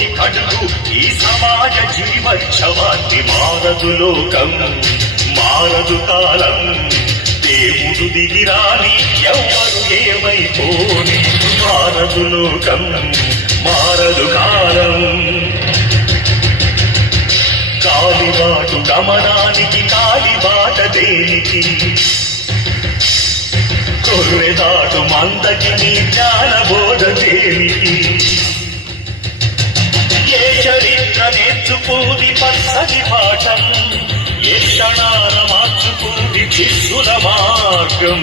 అగ్గితోటి కడుగు ఈ సమాజ జీవోత్సవాన్ని. మారదు లోకం, మారదు కాలం, దేవుడు దిగిరాని ఎవరు ఏమైపోని. మారదు లోకం, మారదు కాలం. కాలిబాటు గమనానికి కాలిబాట దేనికి, కొర్రెదాటు మందకి నీ జ్ఞానబోధ దేనికి. ఏ చరిత్ర నేర్చుకుంది పచ్చని పాఠం, ఏ క్షణాన మార్చుకుంది శిశుల మార్గం.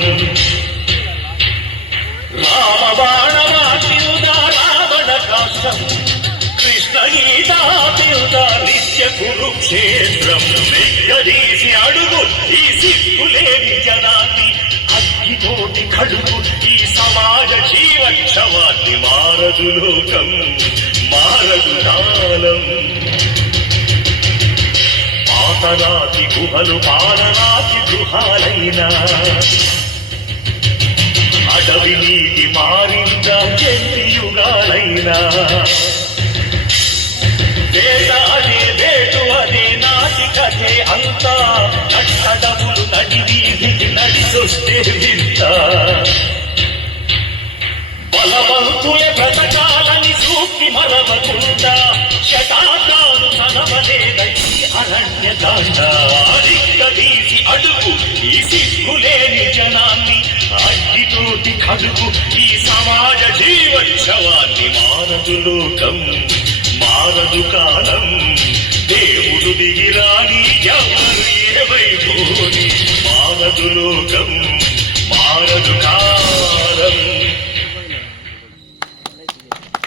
రామబాణమాటియుదా రావణ కాష్టం, కృష్ణ గీతాతియుదా నిత్య కురుక్షేత్రం. నెగ్గదీసి అడుగు ఈ సిగ్గులేని జనాన్ని, అగ్గితోటి కడుగు ఈ సమాజ జీవోత్సవాన్ని. మారదు లోకం, మారదు కాలం. పాతరాతి గుహలు పాలరాతి గృహాలైనా, అడవి నీటి మారిందా ఎన్ని యుగాలైనా. వేట అదే వేటు అదే నాటి కథే అంతా, నట్టడములు నడి వీధికి నడిచొస్తే వింత. బలవంతుల బ్రతకాలని సూక్తి మరవకుండా, శతాబ్దాలు తనవలేదై అరణ్యకాండ. అడిగదీసి అడుగు ఈ సిగ్గులేని జనాన్ని, అగ్గితోటి కడుగు ఈ సమాజ జీవోత్సవాన్ని. మారదు లోకం, మారదు కాలం, దేవుడు దిగిరాని ఎవరు ఏమైపోని. మారదు లోకం, మారదు కాలం.